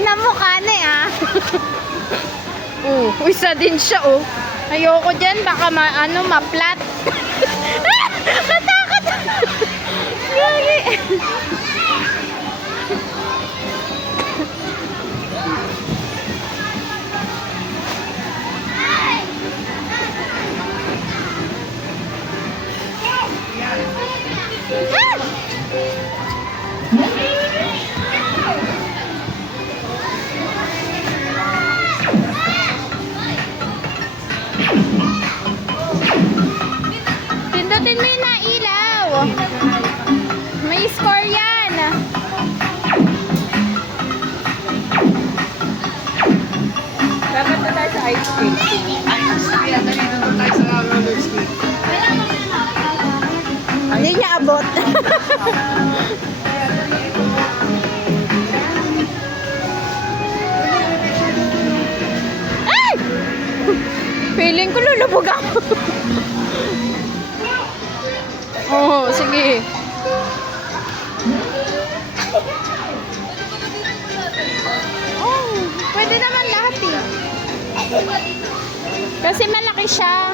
Una mukha na ah. Isa din siya oh. Ayoko dyan, baka ma-flat. Katakot. Gagi. Pindutin mo yung nailaw. May score yan. Dapat na tayo sa ice cream. Kaya dali na tayo sa roller skate. Hindi niya abot. Ay! Feeling ko lulubog ako. Oo, sige. Oh, pwede naman lahat eh. Kasi malaki siya.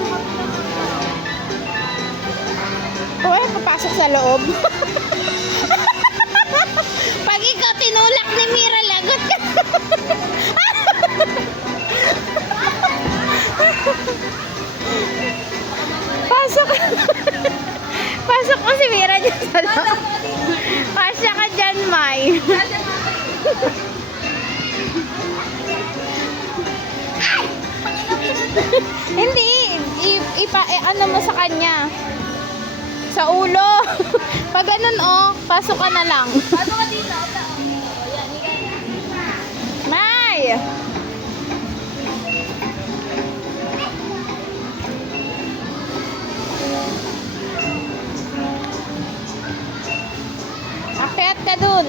O ay, papasok sa loob. Pag ikaw tinulak ni Mira, lagot ka. Pasok. Pasok mo si Mira dyan sa loob. Pasya ka dyan, May. Hindi. Ano mo sa kanya? Sa ulo. Pag ganun, oh, pasok ka na lang. Pasok ka dito. May! Akyat ka dun.